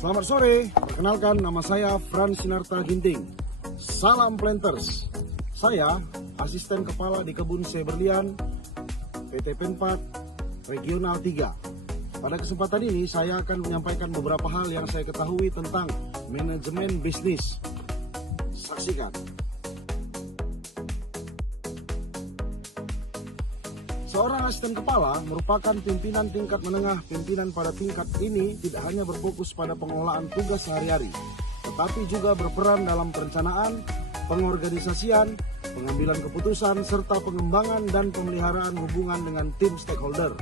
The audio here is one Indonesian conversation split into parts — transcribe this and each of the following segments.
Selamat sore, perkenalkan nama saya Frans Sinarta Ginting. Salam Planters. Saya asisten kepala di Kebun C. Berlian, PT Penpat, Regional 3. Pada kesempatan ini saya akan menyampaikan beberapa hal yang saya ketahui tentang manajemen bisnis. Saksikan. Seorang asisten kepala merupakan pimpinan tingkat menengah. Pimpinan pada tingkat ini tidak hanya berfokus pada pengelolaan tugas sehari-hari, tetapi juga berperan dalam perencanaan, pengorganisasian, pengambilan keputusan, serta pengembangan dan pemeliharaan hubungan dengan tim stakeholder.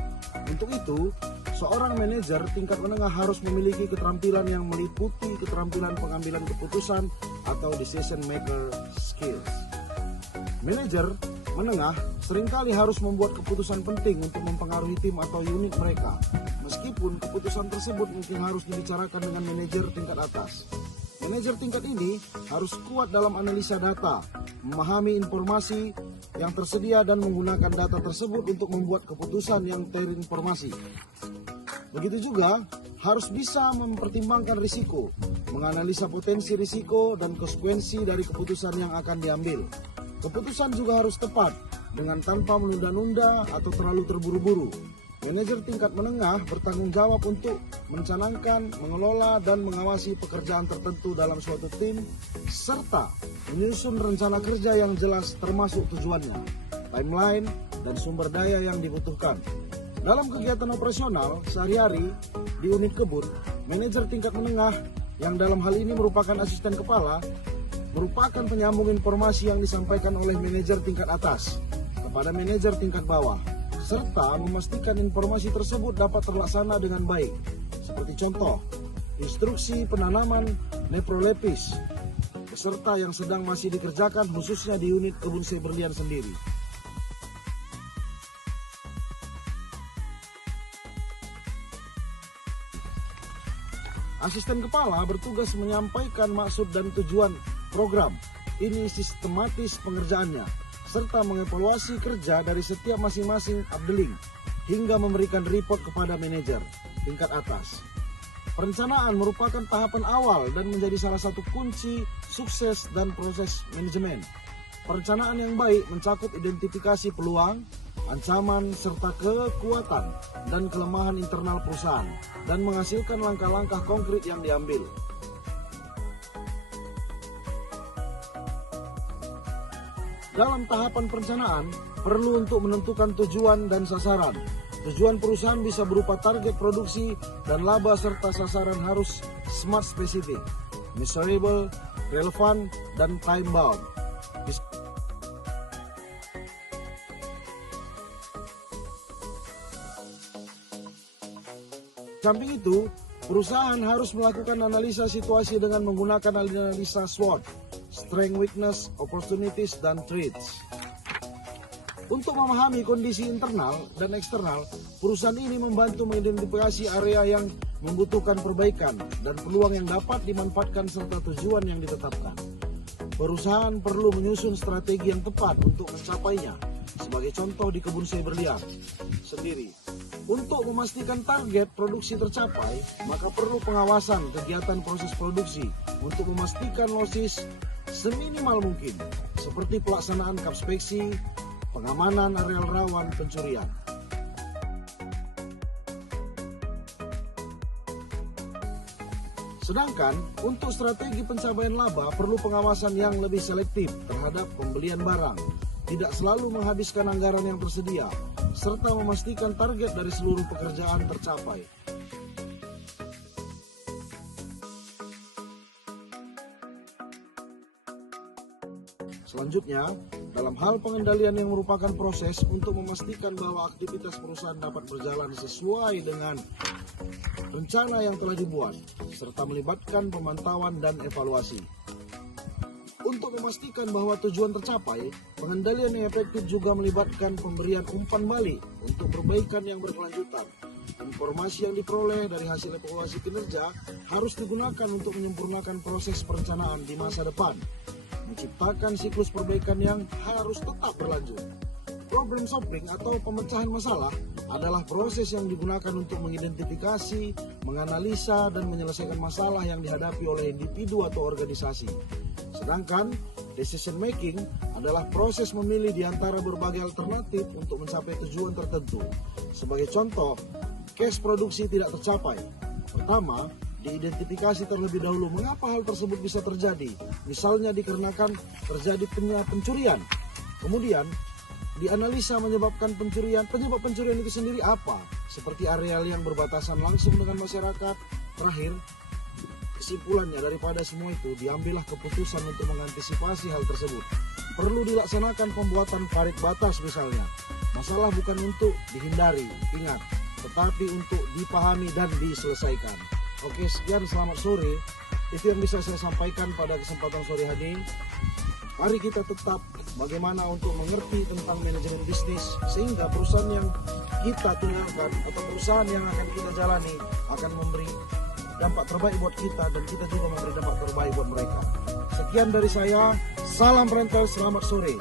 Untuk itu, seorang manajer tingkat menengah harus memiliki keterampilan yang meliputi keterampilan pengambilan keputusan atau decision maker skills. Manajer menengah seringkali harus membuat keputusan penting untuk mempengaruhi tim atau unit mereka. Meskipun keputusan tersebut mungkin harus dibicarakan dengan manajer tingkat atas. Manajer tingkat ini harus kuat dalam analisa data, memahami informasi yang tersedia dan menggunakan data tersebut untuk membuat keputusan yang terinformasi. Begitu juga harus bisa mempertimbangkan risiko, menganalisa potensi risiko dan konsekuensi dari keputusan yang akan diambil. Keputusan juga harus tepat, dengan tanpa menunda-nunda atau terlalu terburu-buru. Manajer tingkat menengah bertanggung jawab untuk mencanangkan, mengelola, dan mengawasi pekerjaan tertentu dalam suatu tim, serta menyusun rencana kerja yang jelas termasuk tujuannya, timeline, dan sumber daya yang dibutuhkan. Dalam kegiatan operasional sehari-hari di unit kebun, manajer tingkat menengah yang dalam hal ini merupakan asisten kepala merupakan penyambung informasi yang disampaikan oleh manajer tingkat atas kepada manajer tingkat bawah, serta memastikan informasi tersebut dapat terlaksana dengan baik. Seperti contoh, instruksi penanaman neprolepis beserta yang sedang masih dikerjakan khususnya di unit Kebun C. Berlian sendiri. Asisten kepala bertugas menyampaikan maksud dan tujuan program ini, sistematis pengerjaannya, serta mengevaluasi kerja dari setiap masing-masing updeling hingga memberikan report kepada manajer tingkat atas. Perencanaan merupakan tahapan awal dan menjadi salah satu kunci sukses dan proses manajemen. Perencanaan yang baik mencakup identifikasi peluang, ancaman, serta kekuatan dan kelemahan internal perusahaan dan menghasilkan langkah-langkah konkret yang diambil. Dalam tahapan perencanaan, perlu untuk menentukan tujuan dan sasaran. Tujuan perusahaan bisa berupa target produksi dan laba serta sasaran harus smart specific, measurable, relevan, dan time bound. Samping itu, perusahaan harus melakukan analisa situasi dengan menggunakan analisa SWOT, Strength, Weakness, Opportunities, dan Threats. Untuk memahami kondisi internal dan eksternal, perusahaan ini membantu mengidentifikasi area yang membutuhkan perbaikan dan peluang yang dapat dimanfaatkan serta tujuan yang ditetapkan. Perusahaan perlu menyusun strategi yang tepat untuk mencapainya. Sebagai contoh di Kebun C. Berlian sendiri, untuk memastikan target produksi tercapai, maka perlu pengawasan kegiatan proses produksi untuk memastikan losis seminimal mungkin, seperti pelaksanaan kapspeksi, pengamanan areal rawan pencurian. Sedangkan untuk strategi pencapaian laba perlu pengawasan yang lebih selektif terhadap pembelian barang, tidak selalu menghabiskan anggaran yang tersedia, serta memastikan target dari seluruh pekerjaan tercapai. Selanjutnya, dalam hal pengendalian yang merupakan proses untuk memastikan bahwa aktivitas perusahaan dapat berjalan sesuai dengan rencana yang telah dibuat, serta melibatkan pemantauan dan evaluasi. Untuk memastikan bahwa tujuan tercapai, pengendalian yang efektif juga melibatkan pemberian umpan balik untuk perbaikan yang berkelanjutan. Informasi yang diperoleh dari hasil evaluasi kinerja harus digunakan untuk menyempurnakan proses perencanaan di masa depan, menciptakan siklus perbaikan yang harus tetap berlanjut. Problem solving atau pemecahan masalah adalah proses yang digunakan untuk mengidentifikasi, menganalisa, dan menyelesaikan masalah yang dihadapi oleh individu atau organisasi. Sedangkan decision making adalah proses memilih di antara berbagai alternatif untuk mencapai tujuan tertentu. Sebagai contoh, case produksi tidak tercapai. Pertama, diidentifikasi terlebih dahulu mengapa hal tersebut bisa terjadi. Misalnya dikarenakan terjadi pencurian. Kemudian, dianalisa penyebab pencurian itu sendiri apa, seperti areal yang berbatasan langsung dengan masyarakat. Terakhir, kesimpulannya daripada semua itu, diambillah keputusan untuk mengantisipasi hal tersebut. Perlu dilaksanakan pembuatan parit batas misalnya. Masalah bukan untuk dihindari, ingat, tetapi untuk dipahami dan diselesaikan. Oke, sekian, selamat sore. Itu yang bisa saya sampaikan pada kesempatan sore hari ini. Mari kita tetap bagaimana untuk mengerti tentang manajemen bisnis, sehingga perusahaan yang kita tinggalkan atau perusahaan yang akan kita jalani akan memberi dampak terbaik buat kita, dan kita juga memberi dampak terbaik buat mereka. Sekian dari saya, salam rental, selamat sore.